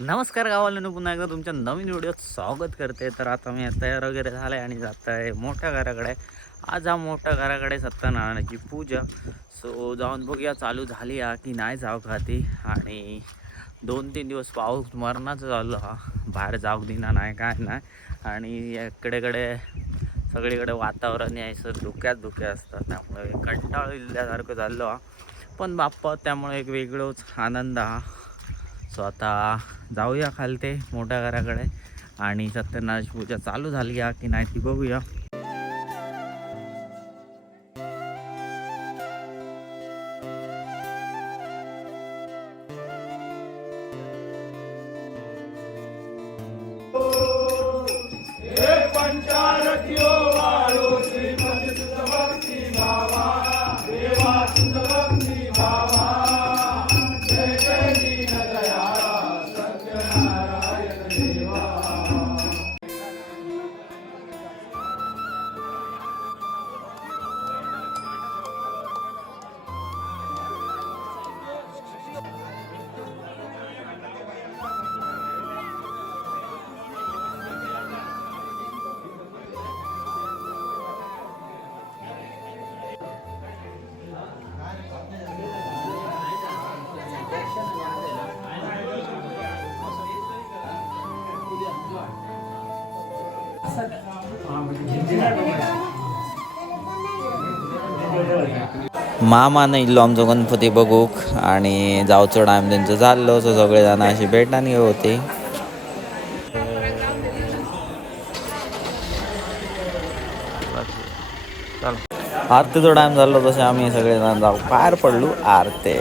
नमस्कार गावाला पुन्हा एकदा तुमच्या नवीन व्हिडिओत स्वागत करते. तर आता मी तयार वगैरे झालं आहे आणि जात आहे मोठ्या घराकडे. आज हा मोठ्या घराकडे सत्यनारायणाची पूजा. सो जाऊन बघूया चालू झाली हा की नाही जाऊ का ती आणि दोन तीन दिवस पाऊस मरणाचं चालू हा बाहेर जाऊ दिना नाही काय नाही. आणि इकडेकडे सगळीकडे वातावरण यायचं धुक्यात धुके असतात त्यामुळे कंटाळ इल्यासारखं झालं. हा पण बाप्पा त्यामुळे एक वेगळंच आनंद हा. सो आता जाऊया खालते मोठ्या घराकडे. आणि सत्यनारायण पूजा चालू झाली या की नाही ती बघूया. मामान इल्लो आमचो गणपती बघूक. आणि जावचो टायम त्यांचं चाललो सो सगळे जण अशी भेटान घेऊ होते. आरतीचो टायम झालो तसे आम्ही सगळे जण जाऊ. बाहेर पडलो आरते.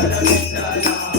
Dari.